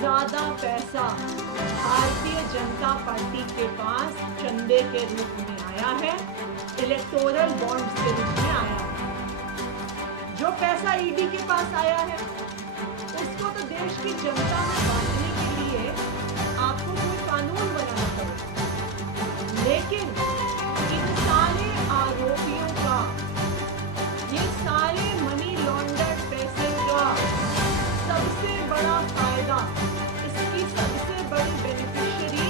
ज्यादा पैसा भारतीय जनता पार्टी के पास चंदे के रूप में आया है, इलेक्टोरल बॉन्ड्स के रूप में आया है। जो पैसा ईडी के पास आया है उसको तो देश की जनता में बांटने के लिए आपको कोई कानून बनाना पड़ेगा, लेकिन इन सारे आरोपियों का, ये सारे मनी लॉन्डर्ड पैसे का सबसे बड़ा फायदा, इसकी सबसे बड़ी बेनिफिशियरी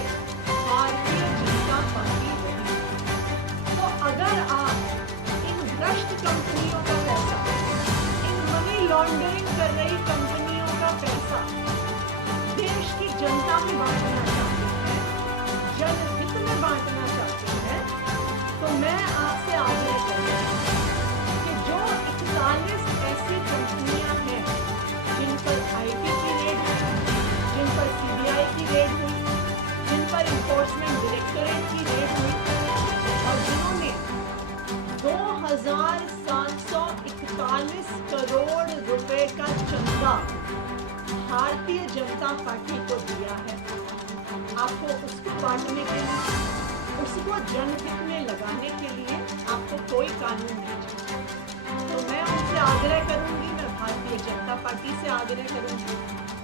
भारतीय जनता पार्टी रही। तो अगर आप इन भ्रष्ट कंपनियों का पैसा, इन मनी लॉन्ड्रिंग कर रही कंपनियों का पैसा देश की जनता में बांटना चाहते हैं, जनहित में बांटना चाहते हैं, तो मैं आपसे आग्रह करती हूं कि जो 41 ऐसी कंपनियां हैं जिन पर आईटी की रेड हुई, जिन पर सीबीआई की रेड हुई, जिन पर इन्फोर्समेंट डायरेक्टोरेट की रेड हुई और जिन्होंने 2741 करोड़ रुपए का चंदा भारतीय जनता पार्टी को दिया है, आपको उसको बांटने के लिए, उसको जनहित में लगाने के लिए आपको कोई कानून नहीं चाहिए। तो मैं उनसे आग्रह करूंगी, मैं भारतीय जनता पार्टी से आग्रह करूंगी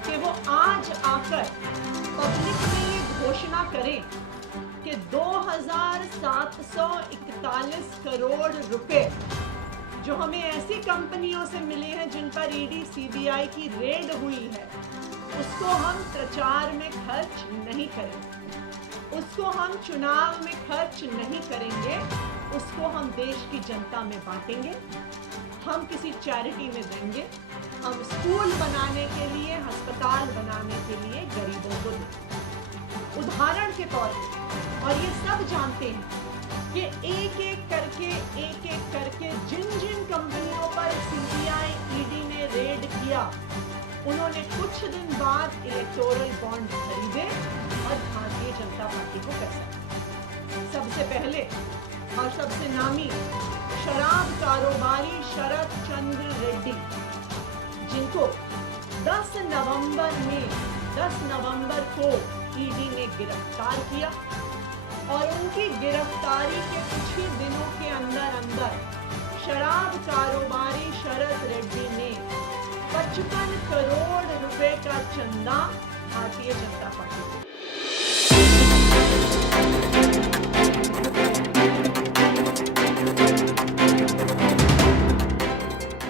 कि वो आज आकर पब्लिक में ये घोषणा करें कि 2741 करोड़ रुपए जो हमें ऐसी कंपनियों से मिले हैं जिन पर ईडी सीबीआई की रेड हुई है, उसको हम प्रचार में खर्च नहीं करेंगे, उसको हम चुनाव में खर्च नहीं करेंगे, उसको हम देश की जनता में बांटेंगे, हम किसी चैरिटी में देंगे, हम स्कूल बनाने के लिए, अस्पताल बनाने के लिए गरीबों को देंगे। उदाहरण के तौर पर, और ये सब जानते हैं कि एक एक करके जिन जिन कंपनियों पर सीबीआई ईडी ने रेड किया, उन्होंने कुछ दिन बाद इलेक्टोरल बॉन्ड खरीदे और भारतीय जनता पार्टी को पैसा दिया। सबसे पहले और सबसे नामी शराब कारोबारी शरद चंद्र रेड्डी, जिनको 10 नवंबर को ईडी ने गिरफ्तार किया और उनकी गिरफ्तारी के कुछ ही दिनों के अंदर शराब कारोबारी शरद रेड्डी ने 55 करोड़ रुपए का चंदा भारतीय जनता पार्टी को